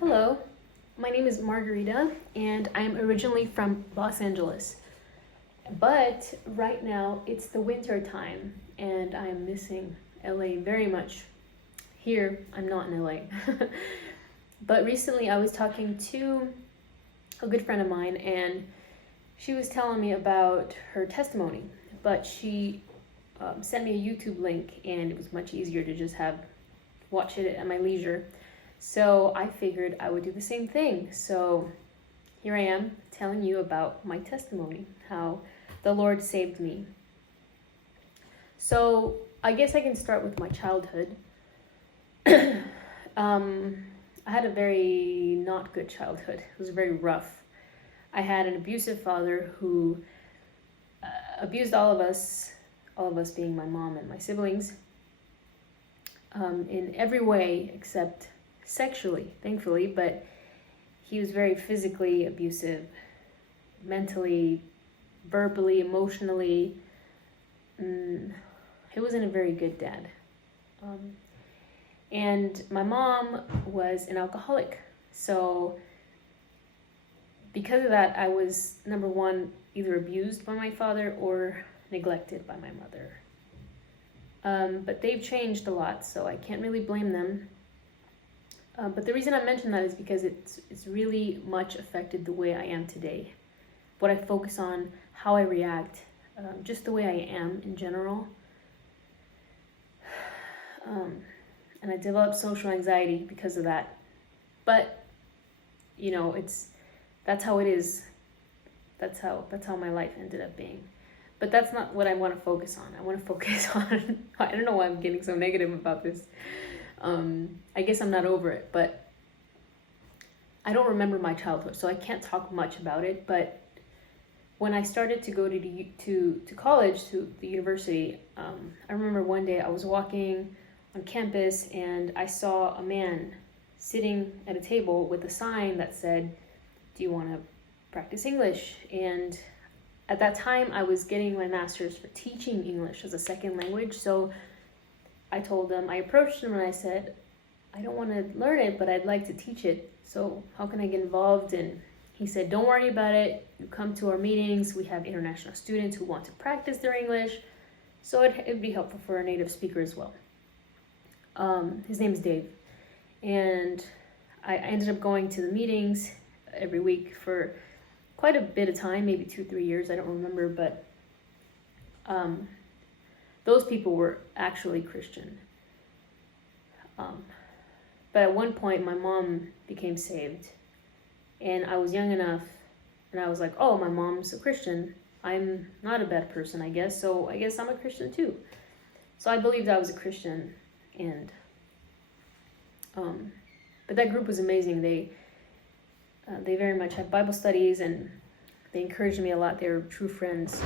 Hello, my name is Margarita and I am originally from Los Angeles. But right now it's the winter time and I am missing LA very much. Here, I'm not in LA. But recently I was talking to a good friend of mine and she was telling me about her testimony, but she sent me a YouTube link and it was much easier to just watch it at my leisure. So I figured I would do the same thing. So here I am telling you about my testimony, how the Lord saved me. So I guess I can start with my childhood. I had a very not good childhood. It was very rough. I had an abusive father who abused all of us being my mom and my siblings, in every way except sexually, thankfully, but he was very physically abusive, mentally, verbally, emotionally. He wasn't a very good dad. And my mom was an alcoholic. So because of that, I was, number one, either abused by my father or neglected by my mother. But they've changed a lot, so I can't really blame them. But the reason I mention that is because it's really much affected the way I am today. What I focus on, how I react, just the way I am in general. And I developed social anxiety because of that. But, you know, that's how it is. That's how my life ended up being. But that's not what I want to focus on. I want to focus on, I don't know why I'm getting so negative about this. I guess I'm not over it, but I don't remember my childhood, so I can't talk much about it. But when I started to go to college, to the university, I remember one day I was walking on campus and I saw a man sitting at a table with a sign that said, "Do you want to practice English?" And at that time, I was getting my master's for teaching English as a second language, so I approached him and I said, "I don't want to learn it, but I'd like to teach it. So how can I get involved?" And he said, "Don't worry about it. You come to our meetings. We have international students who want to practice their English. So it'd be helpful for a native speaker as well." His name is Dave. And I ended up going to the meetings every week for quite a bit of time, maybe 2-3 years. I don't remember, but those people were actually Christian. But at one point, my mom became saved. And I was young enough, and I was like, oh, my mom's a Christian. I'm not a bad person, I guess, so I guess I'm a Christian too. So I believed I was a Christian, and but that group was amazing. They very much had Bible studies, and they encouraged me a lot. They were true friends.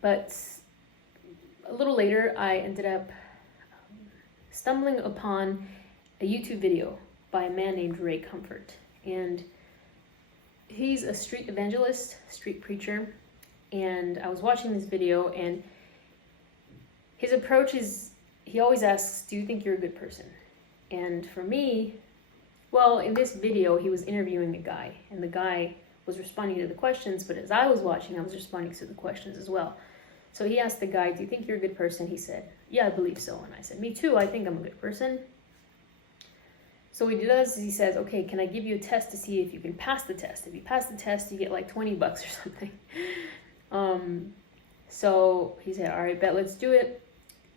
But a little later, I ended up stumbling upon a YouTube video by a man named Ray Comfort. And he's a street evangelist, street preacher. And I was watching this video, and his approach is, he always asks, "Do you think you're a good person?" And for me, well, in this video, he was interviewing a guy, and the guy was responding to the questions, but as I was watching, I was responding to the questions as well. So he asked the guy, "Do you think you're a good person?" He said, "Yeah, I believe so." And I said, "Me too, I think I'm a good person." So what he does is he says, "Okay, can I give you a test to see if you can pass the test? If you pass the test, you get like $20 or something." So he said, "All right, bet, let's do it."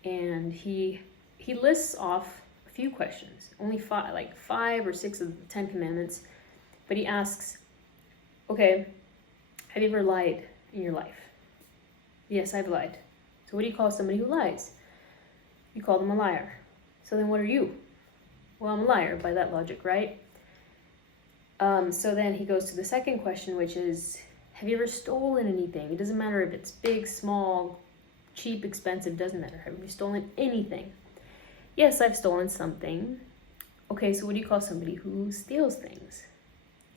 And he lists off a few questions, only 5 or 6 of the 10 commandments, but he asks, "Okay, have you ever lied in your life?" "Yes, I've lied." "So what do you call somebody who lies?" "You call them a liar." "So then what are you?" "Well, I'm a liar by that logic, right?" So then he goes to the second question, which is, have you ever stolen anything? It doesn't matter if it's big, small, cheap, expensive, doesn't matter. Have you stolen anything? "Yes, I've stolen something." "Okay, so what do you call somebody who steals things?"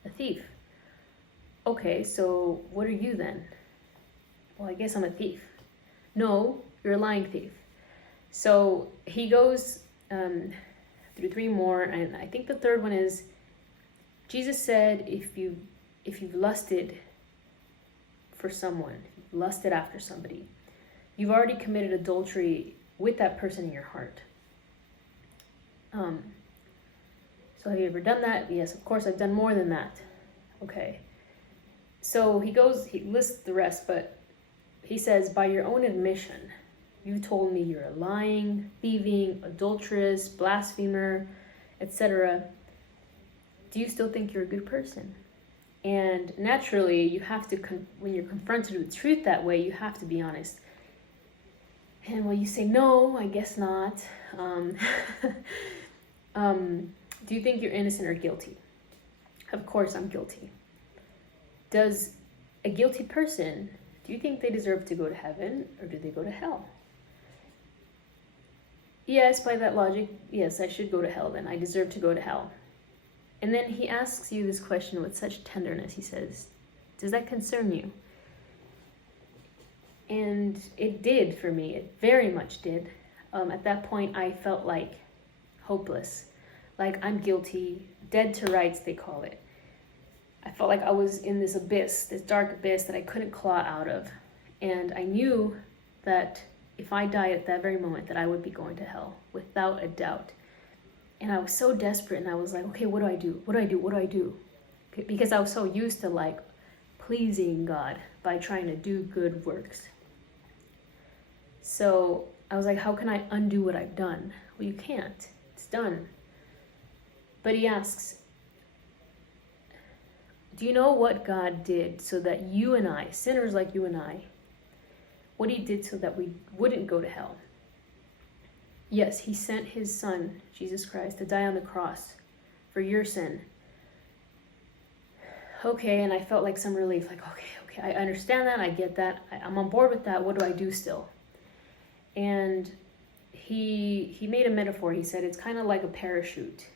"A thief." "Okay, so what are you then?" "Well, I guess I'm a thief." "No, you're a lying thief." So he goes through 3 more, and I think the third one is, Jesus said, if you've lusted for someone, if you've lusted after somebody, you've already committed adultery with that person in your heart. So have you ever done that? Yes, of course, I've done more than that. Okay. So he lists the rest, but he says, by your own admission, you told me you're a lying, thieving, adulterous, blasphemer, etc. Do you still think you're a good person? And naturally, you have to, when you're confronted with truth that way, you have to be honest. And when you say, no, I guess not. Do you think you're innocent or guilty? Of course I'm guilty. Does a guilty person, do you think they deserve to go to heaven or do they go to hell? Yes, by that logic, yes, I should go to hell then. I deserve to go to hell. And then he asks you this question with such tenderness. He says, does that concern you? And it did for me. It very much did. At that point, I felt like hopeless. Like I'm guilty, dead to rights, they call it. I felt like I was in this abyss, this dark abyss that I couldn't claw out of. And I knew that if I died at that very moment, that I would be going to hell, without a doubt. And I was so desperate, and I was like, okay, what do I do? What do I do? What do I do? Because I was so used to like pleasing God by trying to do good works. So I was like, how can I undo what I've done? Well, you can't. It's done. But he asks, do you know what God did so that you and I, sinners like you and I, what he did so that we wouldn't go to hell? Yes, he sent his son, Jesus Christ, to die on the cross for your sin. Okay, and I felt like some relief, like, okay, I understand that, I get that, I'm on board with that, what do I do still? And he made a metaphor. He said it's kind of like a parachute.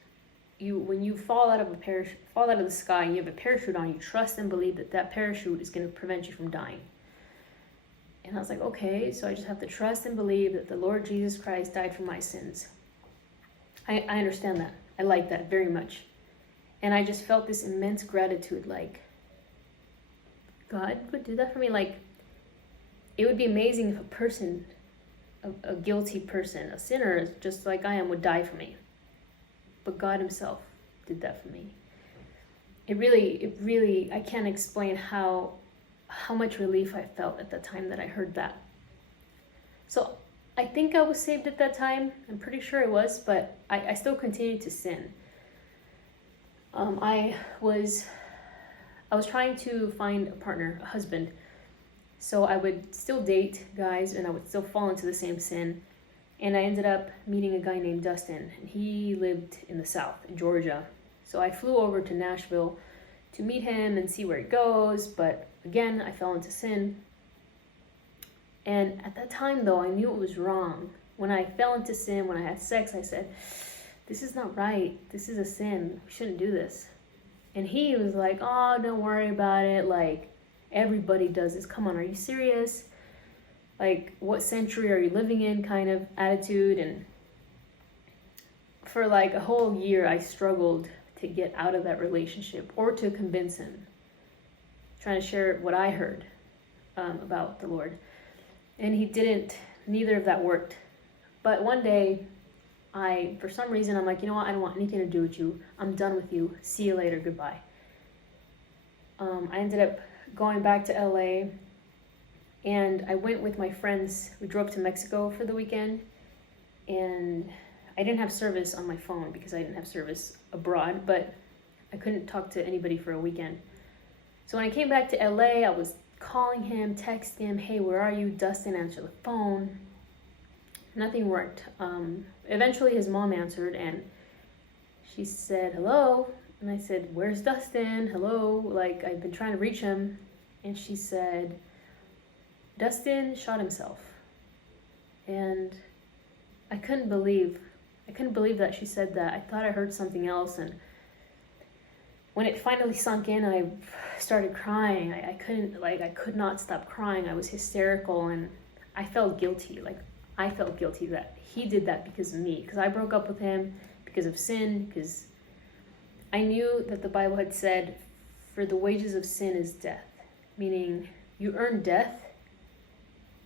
When you fall out of the sky and you have a parachute on, you trust and believe that that parachute is going to prevent you from dying. And I was like, okay, so I just have to trust and believe that the Lord Jesus Christ died for my sins. I understand that. I like that very much. And I just felt this immense gratitude, like, God would do that for me. Like, it would be amazing if a person, a guilty person, a sinner, just like I am, would die for me. But God himself did that for me. It really, I can't explain how much relief I felt at the time that I heard that. So I think I was saved at that time. I'm pretty sure I was, but I still continued to sin. I was trying to find a partner, a husband. So I would still date guys and I would still fall into the same sin. And I ended up meeting a guy named Dustin, and he lived in the South, in Georgia. So I flew over to Nashville to meet him and see where it goes, but again, I fell into sin. And at that time, though, I knew it was wrong. When I fell into sin, when I had sex, I said, this is not right. This is a sin. We shouldn't do this. And he was like, oh, don't worry about it. Like, everybody does this. Come on, are you serious? Like, what century are you living in kind of attitude. And for like a whole year, I struggled to get out of that relationship or to convince him, trying to share what I heard about the Lord. And he didn't, neither of that worked. But one day, for some reason, I'm like, you know what, I don't want anything to do with you. I'm done with you. See you later, goodbye. I ended up going back to LA, and I went with my friends. We drove to Mexico for the weekend, and I didn't have service on my phone because I didn't have service abroad, but I couldn't talk to anybody for a weekend. So when I came back to LA, I was calling him, texting him, hey, where are you? Dustin answered the phone. Nothing worked. Eventually his mom answered, and she said, hello. And I said, where's Dustin? Hello? Like, I've been trying to reach him. And she said, Dustin shot himself. And I couldn't believe that she said that. I thought I heard something else, and when it finally sunk in, I started crying. I could not stop crying. I was hysterical, and I felt guilty. Like, I felt guilty that he did that because of me, because I broke up with him because of sin, because I knew that the Bible had said, for the wages of sin is death, meaning you earn death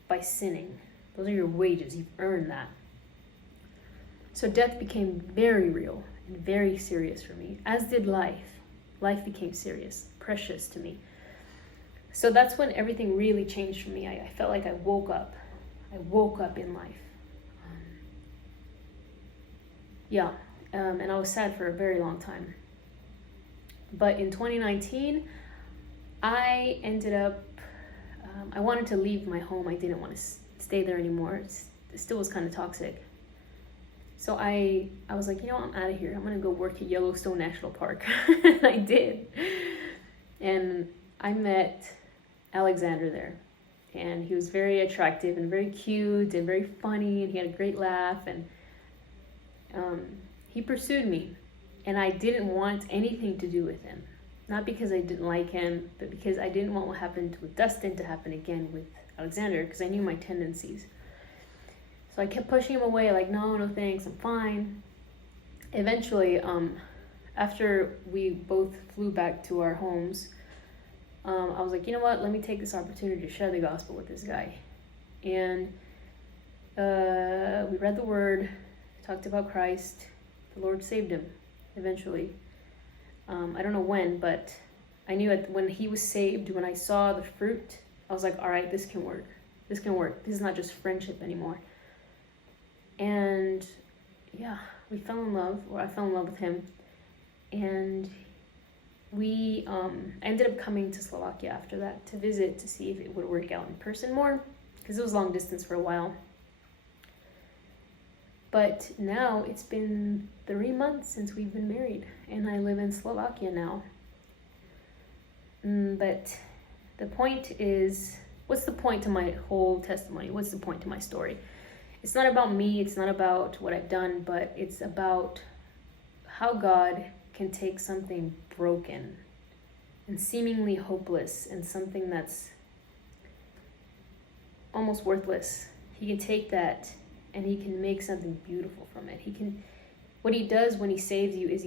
by sinning. Those are your wages. You've earned that. So death became very real and very serious for me, as did life. Life became serious, precious to me. So that's when everything really changed for me. I felt like I woke up. I woke up in life. And I was sad for a very long time. But in 2019, I ended up, I wanted to leave my home. I didn't want to stay there anymore. It still was kind of toxic. So I was like, I'm out of here. I'm going to go work at Yellowstone National Park. And I did. And I met Alexander there. And he was very attractive and very cute and very funny. And he had a great laugh. And he pursued me. And I didn't want anything to do with him. Not because I didn't like him, but because I didn't want what happened with Dustin to happen again with Alexander, because I knew my tendencies. So I kept pushing him away, like, no thanks, I'm fine. Eventually, after we both flew back to our homes, I was like, you know what, let me take this opportunity to share the gospel with this guy. And we read the word, talked about Christ. The Lord saved him eventually. I don't know when, but I knew when he was saved, when I saw the fruit, I was like, all right, this can work. This can work. This is not just friendship anymore. And we fell in love, or I fell in love with him. And we ended up coming to Slovakia after that to visit, to see if it would work out in person more, because it was long distance for a while. But now it's been 3 months since we've been married, and I live in Slovakia now. But the point is, what's the point to my whole testimony? What's the point to my story? It's not about me, it's not about what I've done, but it's about how God can take something broken and seemingly hopeless and something that's almost worthless. He can take that and he can make something beautiful from it. What he does when he saves you is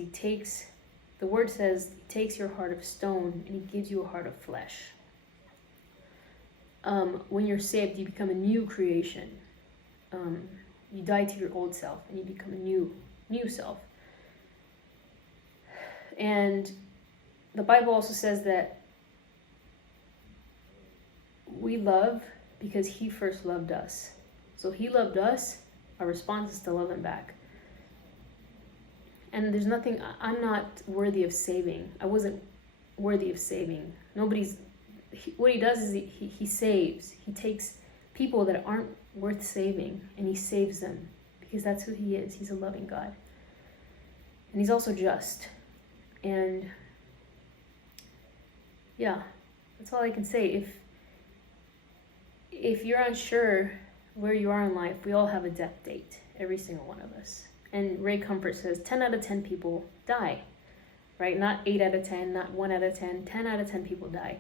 the word says, he takes your heart of stone and he gives you a heart of flesh. When you're saved, you become a new creation. You die to your old self and you become a new self. And the Bible also says that we love because he first loved us. So he loved us, our response is to love him back. And there's nothing, I'm not worthy of saving. I wasn't worthy of saving. What he does is he saves. He takes people that aren't worth saving and he saves them, because that's who he is. He's a loving God. And he's also just. And that's all I can say. If you're unsure where you are in life, we all have a death date, every single one of us. And Ray Comfort says 10 out of 10 people die, right? Not 8 out of 10, not 1 out of 10, 10 out of 10 people die.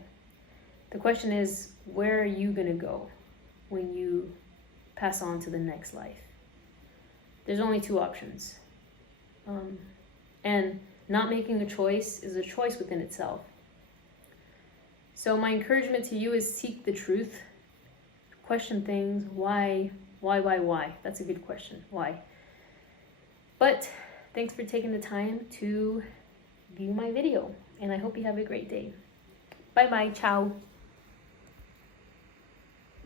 The question is, where are you going to go when you pass on to the next life? There's only 2 options. And not making a choice is a choice within itself. So my encouragement to you is seek the truth. Question things. Why? That's a good question. Why? But thanks for taking the time to view my video, and I hope you have a great day. Bye-bye. Ciao.